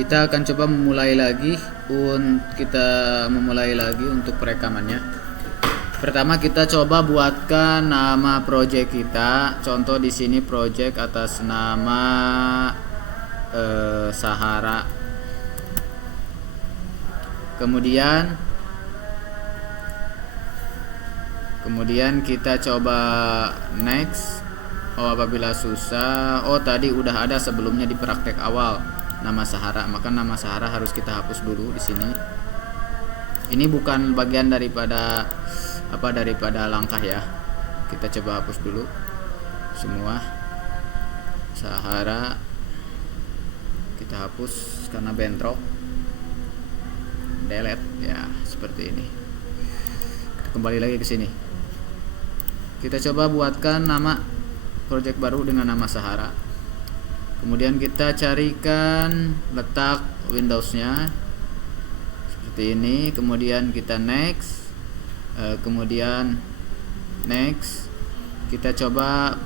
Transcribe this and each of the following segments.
Kita akan coba memulai lagi untuk perekamannya. Pertama kita coba buatkan nama project kita. Contoh di sini project atas nama Sahara. Kemudian kita coba next. Apabila susah, tadi udah ada sebelumnya di praktek awal nama Sahara, maka nama Sahara harus kita hapus dulu di sini. Ini bukan bagian daripada langkah ya. Kita coba hapus dulu semua Sahara. Kita hapus karena bentrok. Delete ya, seperti ini. Kita kembali lagi ke sini. Kita coba buatkan nama project baru dengan nama Sahara. Kemudian kita carikan letak Windows-nya seperti ini. Kemudian kita next. Kemudian next. Kita coba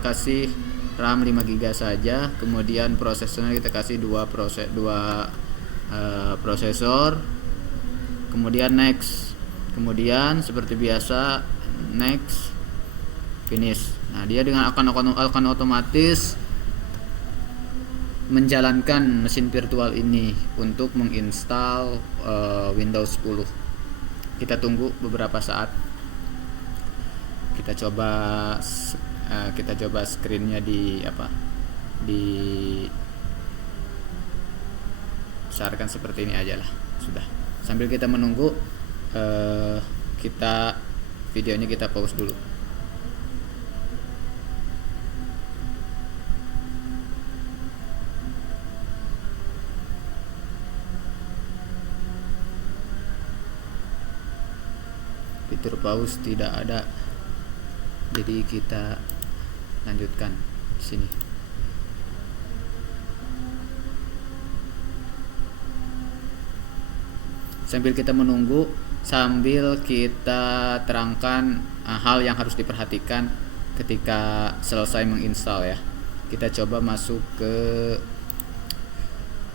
kasih RAM 5 GB saja. Kemudian prosesornya kita kasih 2 prosesor. Kemudian next. Kemudian seperti biasa next, finish. Nah, dia akan otomatis menjalankan mesin virtual ini untuk menginstal Windows 10. Kita tunggu beberapa saat. Kita coba screen-nya besarkan seperti ini aja lah. Sudah. Sambil kita menunggu, videonya kita pause dulu. Fitur pause tidak ada, jadi kita lanjutkan di sini. Sambil kita menunggu, sambil kita terangkan hal yang harus diperhatikan ketika selesai menginstal ya. Kita coba masuk ke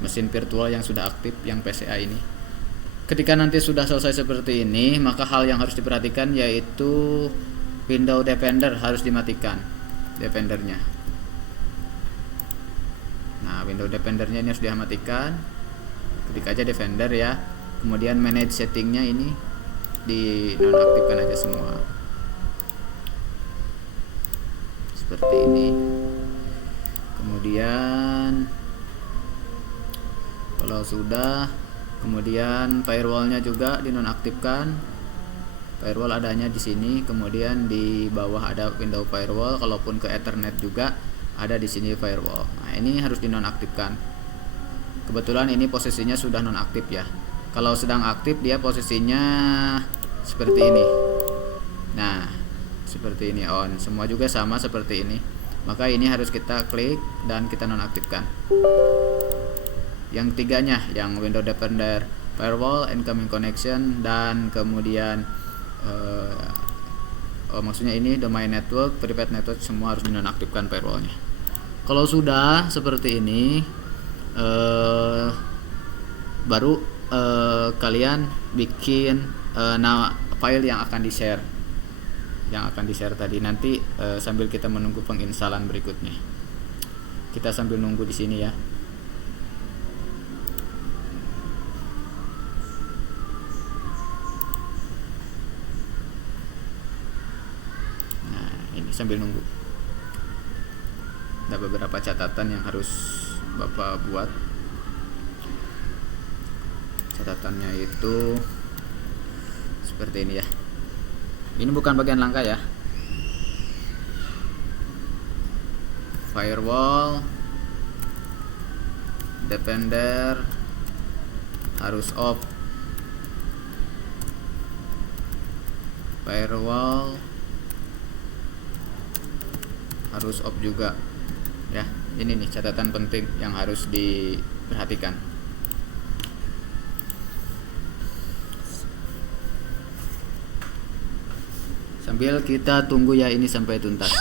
mesin virtual yang sudah aktif, yang PCA ini. Ketika nanti sudah selesai seperti ini, maka hal yang harus diperhatikan yaitu Windows Defender harus dimatikan, Defendernya. Nah, Windows Defendernya ini harus dimatikan. Ketik aja Defender ya. Kemudian manage settingnya ini dinonaktifkan aja semua. Seperti ini. Kemudian kalau sudah, kemudian firewallnya juga dinonaktifkan. Firewall adanya di sini, kemudian di bawah ada Windows Firewall. Kalaupun ke Ethernet juga ada di sini firewall. Nah, ini harus dinonaktifkan. Kebetulan ini posisinya sudah nonaktif ya. Kalau sedang aktif dia posisinya seperti ini. Nah, seperti ini on. Semua juga sama seperti ini. Maka ini harus kita klik dan kita nonaktifkan. Yang tiganya, yang Windows Defender, Firewall, Incoming Connection, dan kemudian maksudnya ini Domain Network, Private Network, semua harus dinonaktifkan firewallnya. Kalau sudah seperti ini, baru kalian bikin file yang akan di-share tadi. Nanti sambil kita menunggu penginstalan berikutnya. Kita sambil nunggu di sini ya. Sambil nunggu, ada beberapa catatan yang harus Bapak buat. Catatannya itu seperti ini ya. Ini bukan bagian langkah ya. Firewall, Defender harus off. Firewall harus off juga ya. Ini nih catatan penting yang harus diperhatikan. Sambil kita tunggu ya ini sampai tuntas.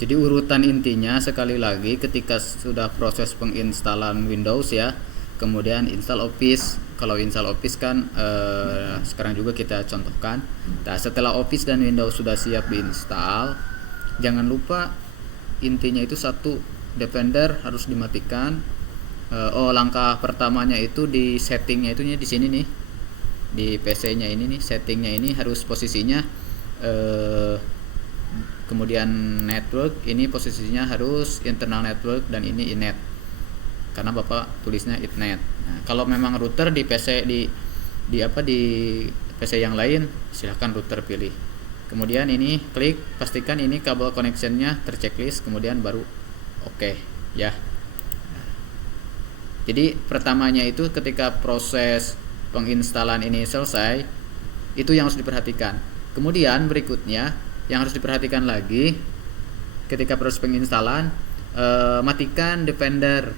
Jadi urutan intinya sekali lagi ketika sudah proses penginstalan Windows ya, kemudian install Office. Kalau install Office kan sekarang juga kita contohkan. Nah, setelah Office dan Windows sudah siap diinstal, jangan lupa intinya itu satu, Defender harus dimatikan. Langkah pertamanya itu di settingnya itu di sini nih, di PC-nya ini nih, settingnya ini harus posisinya kemudian network ini posisinya harus internal network dan ini inet, karena Bapak tulisnya itnet. Nah, kalau memang router di PC di PC yang lain silahkan router pilih. Kemudian ini klik, pastikan ini kabel connectionnya terchecklist, kemudian baru oke ya. Jadi pertamanya itu ketika proses penginstalan ini selesai, itu yang harus diperhatikan. Kemudian berikutnya yang harus diperhatikan lagi ketika proses penginstalan, matikan Defender,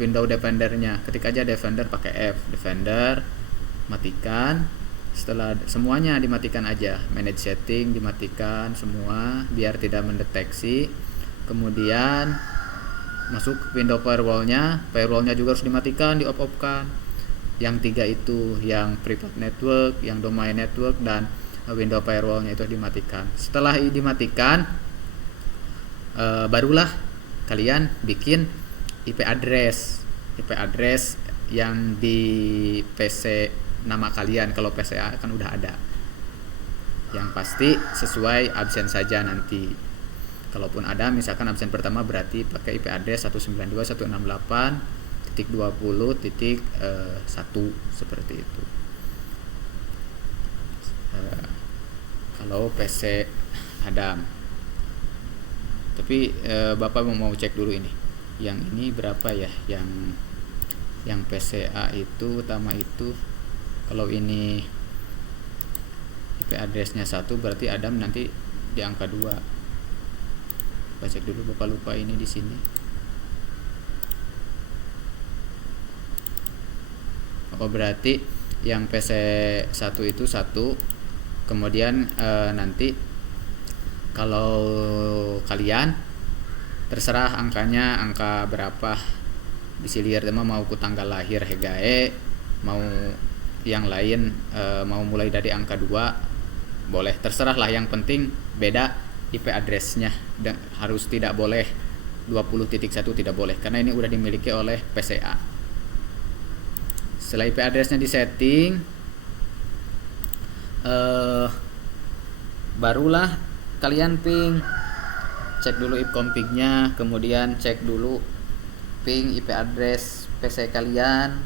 window Defendernya. Ketik aja Defender pakai F, Defender matikan. Setelah semuanya dimatikan aja, manage setting dimatikan semua biar tidak mendeteksi. Kemudian masuk window firewallnya juga harus dimatikan, di off-kan. Yang 3 itu, yang private network, yang domain network, dan window firewallnya itu dimatikan. Setelah dimatikan, barulah kalian bikin IP address yang di PC nama kalian. Kalau PCA kan udah ada. Yang pasti sesuai absen saja nanti. Kalaupun ada misalkan absen pertama, berarti pakai IP address 192.168.20.1 seperti itu. Kalau PC Adam. Tapi Bapak mau cek dulu ini. Yang ini berapa ya? Yang PCA itu utama itu, kalau ini IP address-nya 1 berarti Adam nanti di angka 2. Bapak cek dulu, Bapak lupa ini di sini. Oh, berarti yang PC1 itu 1. Kemudian nanti kalau kalian terserah angkanya, angka berapa disilir, mau ku tanggal lahir hegae, mau yang lain, mau mulai dari angka 2 boleh, terserah lah. Yang penting beda IP address-nya, dan harus tidak boleh 20.1, tidak boleh, karena ini udah dimiliki oleh PCA. Setelah IP address-nya disetting, barulah kalian ping, cek dulu IP config-nya, kemudian cek dulu ping IP address PC kalian,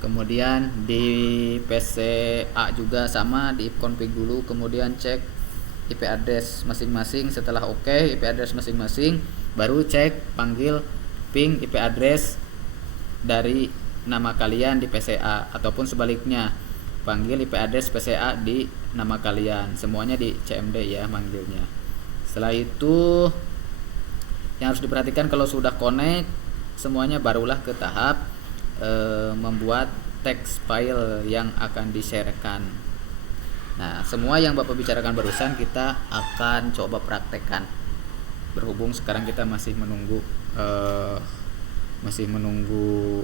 kemudian di PCA juga sama, di IP config dulu, kemudian cek IP address masing-masing. Setelah oke IP address masing-masing, baru cek panggil ping IP address dari nama kalian di PCA, ataupun sebaliknya panggil IP address PCA di nama kalian. Semuanya di CMD ya manggilnya. Setelah itu yang harus diperhatikan, kalau sudah connect semuanya, barulah ke tahap membuat text file yang akan di-sharekan. Nah, semua yang Bapak bicarakan barusan kita akan coba praktekkan. Berhubung sekarang kita masih menunggu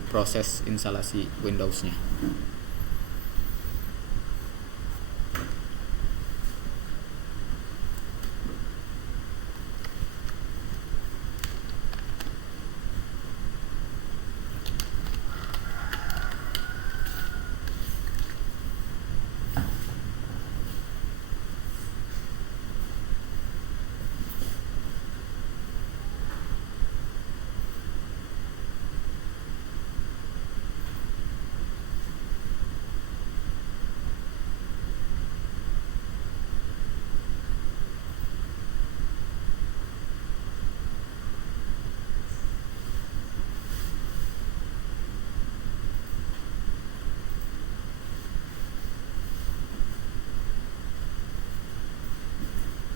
proses instalasi Windows-nya.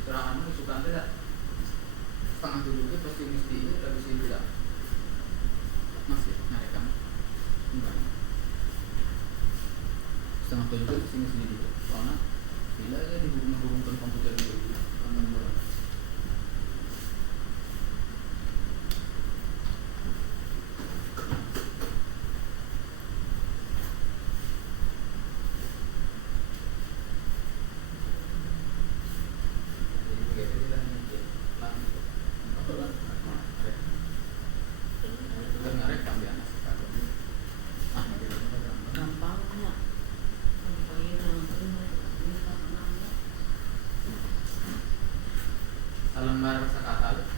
Seranganmu suka tidak? Setengah 7 itu pasti mesti ini habis ini tidak masih naikkan enggak. Setengah 7 itu pasti mesti dulu, soalnya bila ya dihubungkan komputer dulu. selembar sekata gitu.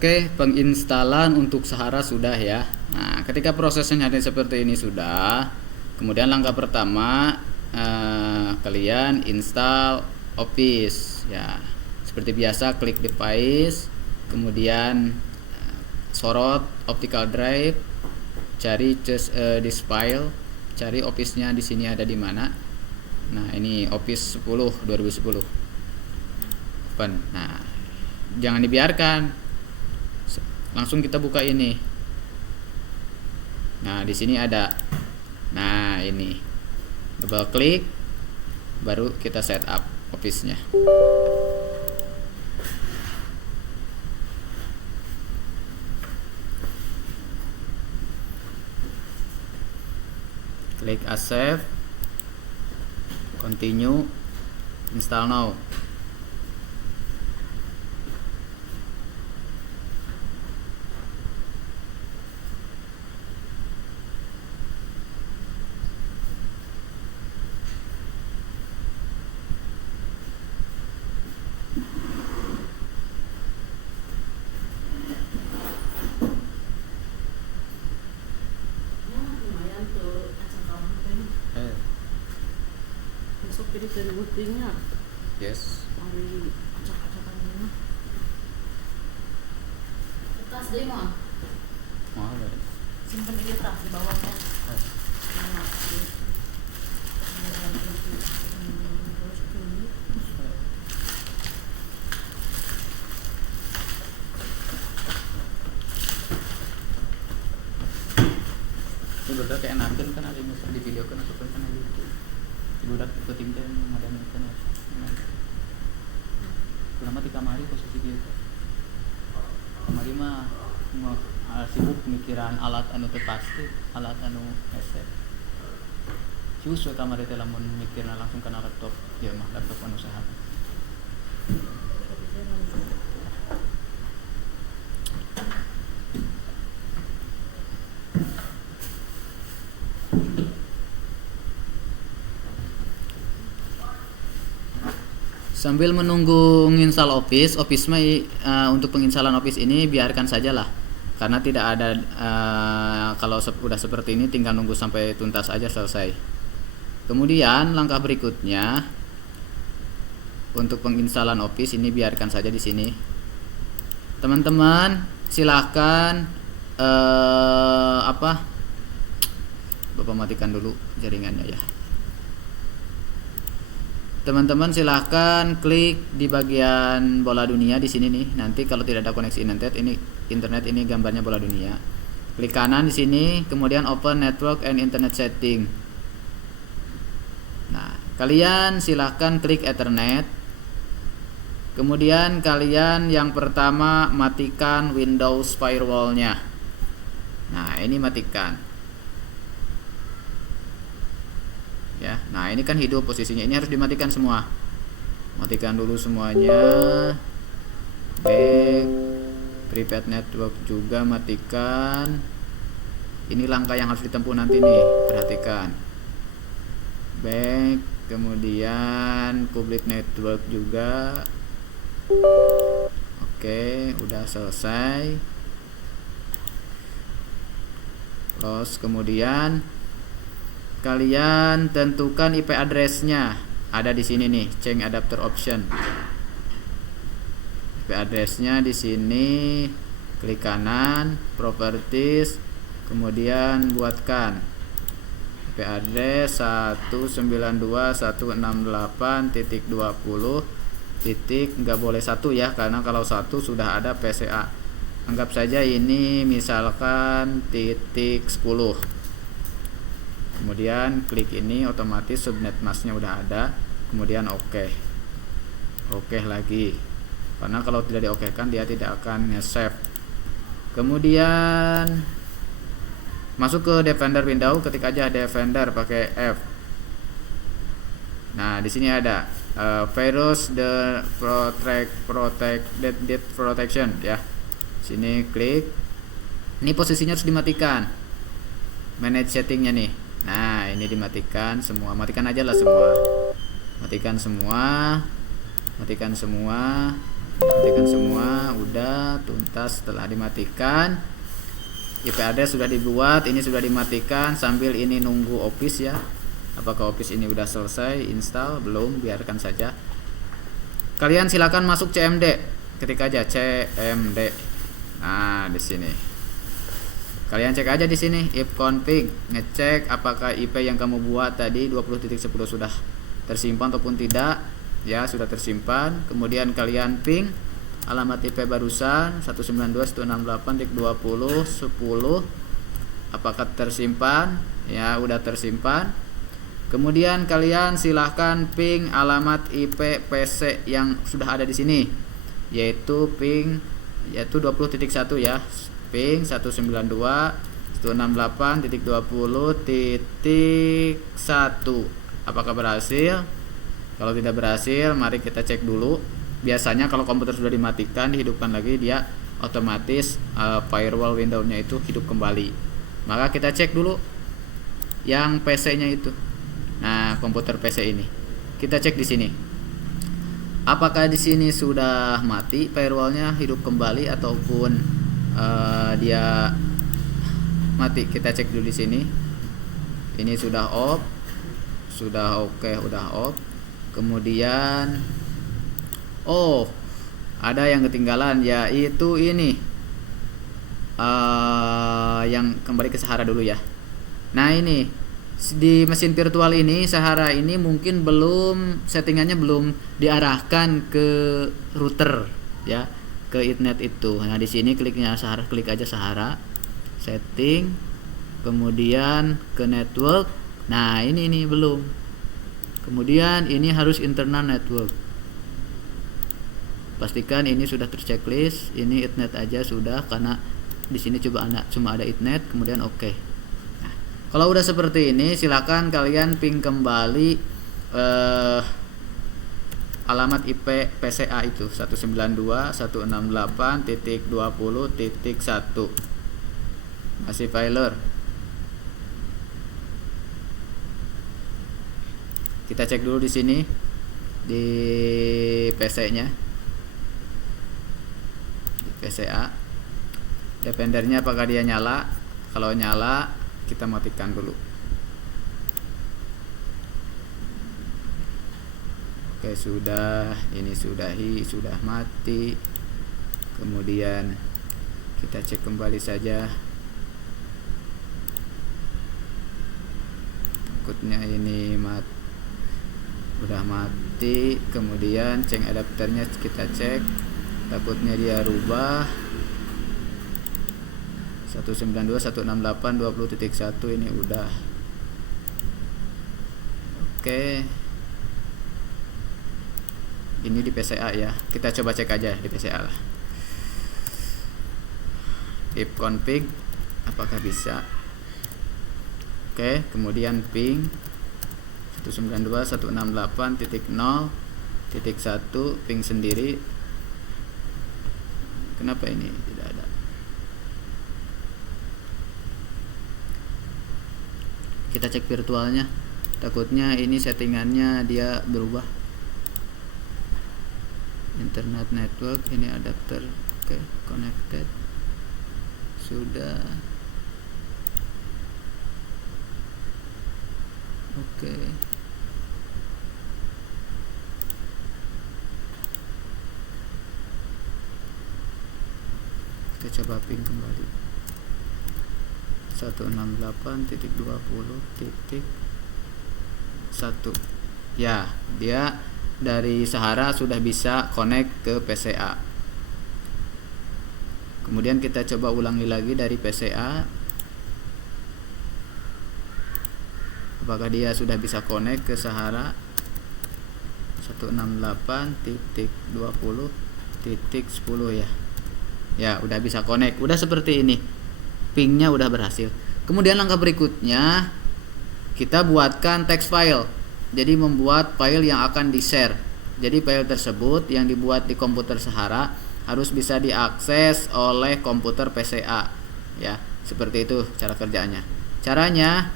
Oke, penginstalan untuk Sahara sudah ya. Nah, ketika prosesnya seperti ini sudah, kemudian langkah pertama kalian install Office ya. Seperti biasa, klik device, kemudian sorot optical drive, cari this file, cari Office-nya di sini ada di mana. Nah, ini Office 10 2010. Open. Nah, jangan dibiarkan. Langsung kita buka ini. Nah, di sini ada. Nah, ini. Double klik, baru kita setup Office-nya. Klik Save, Continue, Install Now. Jadi dari rutinnya Yes. hari acak-acakannya Tas deh mah Mau ada. simpen di tas di bawahnya. Itu udah kayak nakin kan ada misal di video kan atau kan ada gitu. Budak itu tinggal ada kan. Lama di kamari posisi gitu. Kamari mah sibuk mikiran alat anu teu pasti, alat anu hese. Cius we kamari teh lamun mikirna langsung kana laptop, ya mah laptop anu saha. Sambil menunggu menginstal Office mah untuk penginstalan Office ini biarkan sajalah, karena tidak ada kalau udah seperti ini tinggal nunggu sampai tuntas aja selesai. Kemudian langkah berikutnya untuk penginstalan Office ini biarkan saja di sini. Teman-teman silahkan Bapak matikan dulu jaringannya ya. Teman-teman silahkan klik di bagian bola dunia di sini nih. Nanti kalau tidak ada koneksi internet ini gambarnya bola dunia. Klik kanan di sini, kemudian open network and internet setting. Nah, kalian silahkan klik Ethernet. Kemudian kalian yang pertama matikan Windows firewall-nya. Nah, ini matikan. Ya, nah ini kan hidup posisinya, ini harus dimatikan semua. Matikan dulu semuanya. Back. Private network juga matikan. Ini langkah yang harus ditempuh nanti nih, perhatikan. Back, kemudian public network juga. Oke, udah selesai. Close, kemudian kalian tentukan IP address-nya. Ada di sini nih, change adapter option. IP address-nya di sini, klik kanan, properties, kemudian buatkan IP address 192.168.20 titik, nggak boleh 1 ya, karena kalau 1 sudah ada PCA. Anggap saja ini misalkan titik 10. Kemudian klik ini, otomatis subnet masknya udah ada. Kemudian oke lagi, karena kalau tidak diokekan dia tidak akan nge-save. Kemudian masuk ke Defender window, ketik aja Defender pakai F. Nah, di sini ada virus the protection ya. Sini klik. Ini posisinya harus dimatikan. Manage settingnya nih. Nah, ini dimatikan semua. Matikan aja lah semua. Matikan semua. Matikan semua. Matikan semua. Udah tuntas setelah dimatikan. IP address sudah dibuat, ini sudah dimatikan sambil ini nunggu Office ya. Apakah Office ini udah selesai install? Belum, biarkan saja. Kalian silakan masuk CMD. Ketik aja CMD. Nah, di sini. Kalian cek aja di sini if config, ngecek apakah IP yang kamu buat tadi 20.10 sudah tersimpan ataupun tidak. Ya, sudah tersimpan. Kemudian kalian ping alamat IP barusan 192.168.20.10 apakah tersimpan? Ya, udah tersimpan. Kemudian kalian silahkan ping alamat IP PC yang sudah ada di sini, yaitu 20.1 ya, ping 192.168.20.1. Apakah berhasil? Kalau tidak berhasil, mari kita cek dulu. Biasanya kalau komputer sudah dimatikan, dihidupkan lagi, dia otomatis firewall window-nya itu hidup kembali. Maka kita cek dulu yang PC-nya itu. Nah, komputer PC ini. Kita cek di sini. Apakah di sini sudah mati firewall-nya, hidup kembali ataupun dia mati? Kita cek dulu di sini. Ini sudah off. Sudah oke, udah off. Kemudian ada yang ketinggalan, yaitu ini yang kembali ke Sahara dulu ya. Nah, ini di mesin virtual ini, Sahara ini mungkin belum, settingannya belum diarahkan ke router ya, ke Ethernet itu. Nah, di sini kliknya Sahara, klik aja Sahara, setting, kemudian ke network. Nah, ini belum. Kemudian ini harus internal network. Pastikan ini sudah terchecklist. Ini Ethernet aja sudah, karena di sini cuma ada Ethernet. Kemudian oke. Nah, kalau udah seperti ini, silakan kalian ping kembali alamat IP PCA itu 192.168.20.1. Masih failer. Kita cek dulu di sini di PC-nya, di PCA, Defendernya apakah dia nyala. Kalau nyala, kita matikan dulu. Oke, sudah. Ini sudah mati. Kemudian kita cek kembali saja. Takutnya ini udah mati. Kemudian change adapternya kita cek, takutnya dia rubah 192.168.20.1. ini udah oke. Ini di PCA ya, kita coba cek aja di PCA lah. If config, apakah bisa? Oke, kemudian ping 192.168.0.1 ping sendiri. Kenapa ini tidak Kita cek virtualnya, takutnya ini settingannya dia berubah. Internet network, ini adapter. Oke, connected sudah. Oke. Kita coba ping kembali 168.20.1. Ya, dia dari Sahara sudah bisa connect ke PCA. Kemudian kita coba ulangi lagi dari PCA. Apakah dia sudah bisa connect ke Sahara 168.20.10 ya. Ya, udah bisa connect. Udah seperti ini. Pingnya udah berhasil. Kemudian langkah berikutnya kita buatkan text file. Jadi membuat file yang akan di-share. Jadi file tersebut yang dibuat di komputer Sahara harus bisa diakses oleh komputer PCA. Ya, seperti itu cara kerjanya. Caranya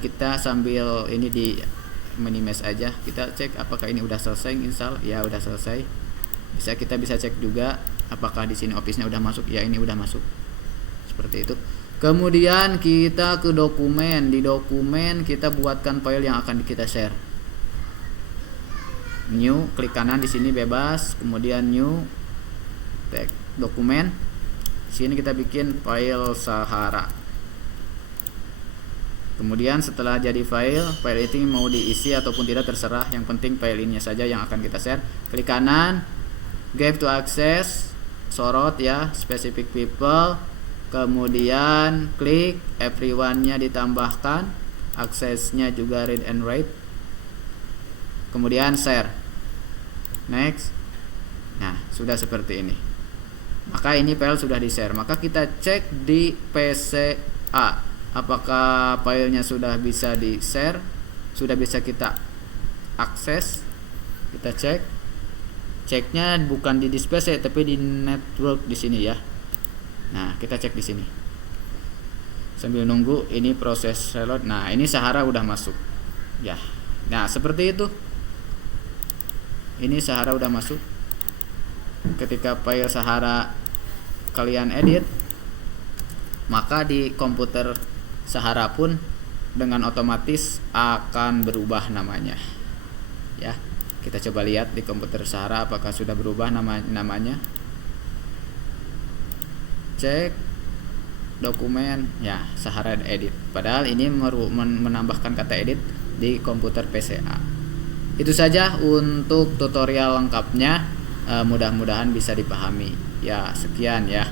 kita sambil ini di minimize aja, kita cek apakah ini udah selesai install. Ya, udah selesai. Kita bisa cek juga apakah di sini Office-nya udah masuk. Ya, ini udah masuk. Seperti itu. Kemudian kita ke dokumen. Di dokumen kita buatkan file yang akan kita share. New, klik kanan di sini bebas, kemudian new, tag dokumen. Sini kita bikin file Sahara. Kemudian setelah jadi file itu mau diisi ataupun tidak terserah, yang penting file ini saja yang akan kita share. Klik kanan, give to access, sorot ya, specific people, kemudian klik everyone-nya ditambahkan, aksesnya juga read and write, kemudian share, next. Nah, sudah seperti ini. Maka ini file sudah di share. Maka kita cek di PCA apakah filenya sudah bisa di share, sudah bisa kita akses. Kita cek. Ceknya bukan di PC tapi di network di sini ya. Nah, kita cek di sini. Sambil nunggu ini proses reload. Nah, ini Sahara udah masuk. Ya. Nah, seperti itu. Ini Sahara udah masuk. Ketika file Sahara kalian edit, maka di komputer Sahara pun dengan otomatis akan berubah namanya. Ya. Kita coba lihat di komputer Sahara apakah sudah berubah namanya. Cek dokumen, ya, Sahara edit. Padahal ini menambahkan kata edit di komputer PCA. Itu saja untuk tutorial lengkapnya. Mudah-mudahan bisa dipahami. Ya, sekian ya.